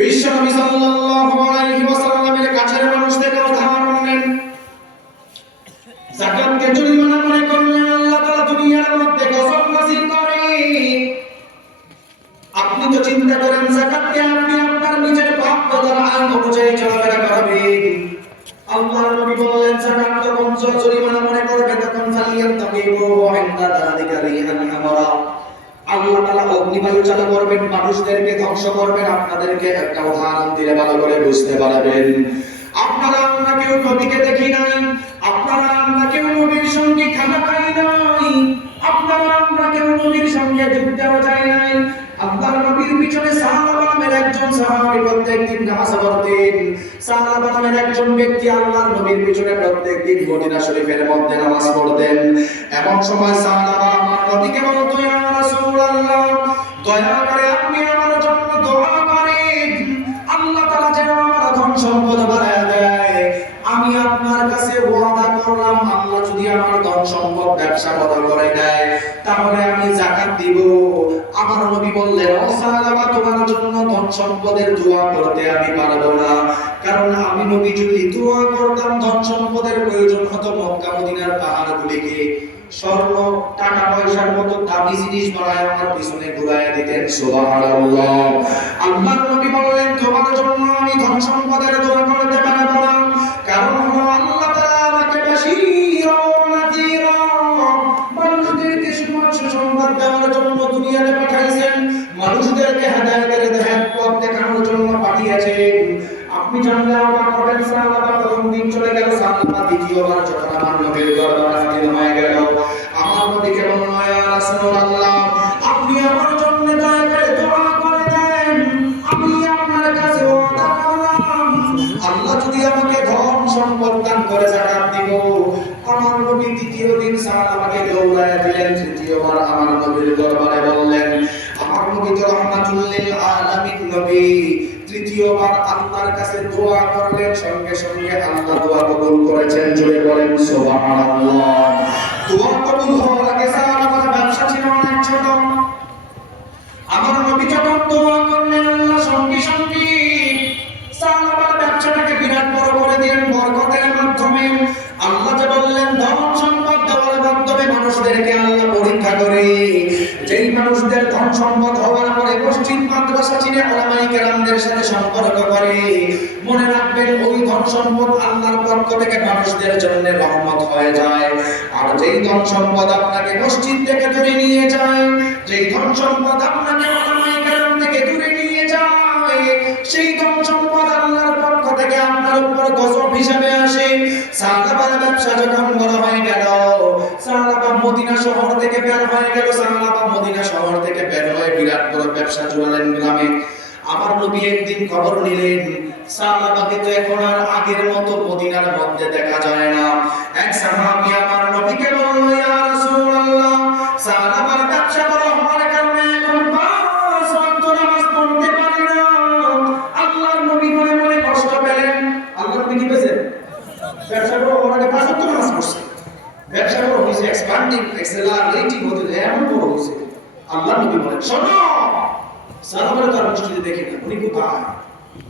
বিশ্বনবী সাল্লাল্লাহু আলাইহি ওয়াসাল্লামের কাছের মানুষ থেকে উদাহরণ নেন যাকাতকে জরিমানা মনে করলে আল্লাহ তাআলা দুনিয়ার মধ্যে গজব নাযিল করে। আপনি তো চিন্তা করেন যাকাতকে আপনি আপনার নিজের পাপ দ্বারা আইন অনুযায়ী চলাফেরা করবেন। আল্লাহর নবী বললেন যাকাত যখন জরিমানা মনে করবে, তখন ফালিয়ান তাকিবু ইনদা যালিকা রিহান আমারা। আল্লাহ তাআলা অগ্নিবায়ু চালু করবেন, মানুষদেরকে ধ্বংস করবেন, আপনাদেরকে একটা উদাহরণ দিলে ভালো করে বুঝতে পারবেন। আপনারা আমরা কেউ নবীকে দেখি নাই, আপনারা আমরা কেউ নবীর সঙ্গে খানা খাই নাই, আপনারা আমরা কেউ নবীর সঙ্গে যুদ্ধেও যাই নাই। আল্লাহর নবীর পিছনে সাহাবা নামের একজন সাহাবী প্রত্যেকদিন নামাজ পড়তেন। সাহাবা একজন ব্যক্তি আল্লাহর নবীর পিছনে প্রত্যেকদিন মদিনা শরীফের মধ্যে নামাজ পড়তেন। এমন সময় সাহাবা আমার নবীকে বলতো সম্পদ বাড়ায় দেয়। আমি আপনার কাছে ওয়াদা করলাম, আল্লাহ যদি আমার ধন সম্পদ ব্যবসা বড় করে দেয়, তাহলে আমি যাকাত দিব। আমার নবী বললেন, ও সালামা তোমার জন্য ধন সম্পদের দোয়া করতে আমি পারব না। কারণ আমি নবী যদি দোয়া করতাম ধন সম্পদের প্রয়োজন হতো মক্কা, মদিনার পাহাড়গুলিকে। স্বর্ণ, টাকা পয়সার মতো দামি জিনিস বানায় আমার পিছনে ঘুরায় দিতেন, সুবহানাল্লাহ। আল্লাহর নবী বললেন আপনি জানলে আমার হবেন সালাবা প্রথম দিন চলে গেল সালাবা দ্বিতীয়বার যখন আমার নবীর দরবার হাজির হয়ে গেল, আমার নবীকে বলল ইয়া রাসূলুল্লাহ, আপনি আমার জন্য দয়া করে দোয়া করে দেন আমি আপনার কাছে ওয়াদা করলাম। আল্লাহ যদি আমাকে ধন সম্পদ দান করে জাকাত দিব, আমার নবী দ্বিতীয় দিন সালাবাকে দৌড়ায় দিলেন, তৃতীয়বার আমার নবীর দরবারে বললেন, আমার নবী তো রহমাতুল্লিল আলামিন নবী তৃতীয়বার আল্লাহর কাছে দোয়া করলেন, সঙ্গে সঙ্গে আল্লাহ দোয়া কবুল করেছেন, জোরে বলেন, সুবহানাল্লাহ। দোয়া কবুল হওয়ার আগে স্যার আমার ব্যবসা ছিল অনেক ছোট। আমার নবী যখন দোয়া ধন সম্পদ হওয়ার পরে মসজিদ মাদ্রাসা চিনে ওলামাই কেরামদের সাথে সম্পর্ক করে, মনে রাখবেন ওই ধন সম্পদ আল্লাহর পক্ষ থেকে মানুষদের জন্য রহমত হয়ে যায়। আর যেই ধন সম্পদ আপনাকে মসজিদ থেকে দূরে নিয়ে যায়, যেই ধন সম্পদ আপনাকে ওলামাই কেরাম থেকে দূরে নিয়ে যায়, সেই ধন সম্পদ আল্লাহর পক্ষ থেকে আপনার উপর গজব হিসাবে আসে। সালাবার ব্যবসা যখন বড় হয়ে গেল, সালাবা মদিনা শহর থেকে বের হয়ে গেল, সালাবা মদিনা শহর থেকে বিরাট বড় ব্যবসা জোড়ালেন গ্রামে। আমার নবী একদিন খবর নিলেন সালাবাকে তো এখন আর আগের মতো মদিনার মধ্যে দেখা যায় না। এক সাহাবী আমার নবীকে বলল, ইয়া রাসূলুল্লাহ সালাবার ব্যবসা বড় হওয়ার কারণে এখন পাঁচ ওয়াক্ত নামাজ পড়তে পারি না। আল্লাহর নবী মনে মনে কষ্ট পেলেন। আল্লাহর নবী কি পেয়েছেন ব্যবসা বড় হওয়ার পাঁচ ওয়াক্ত নামাজ পড়ছে। ব্যবসা বড় হয়েছে এক্সপ্যান্ডিং এক্সেলারেটিং হতে এমন বড় হয়েছে। আল্লাহ নবী বলেন শোনো! সালামের তার মসজিদে দেখি না উনি কোথায়?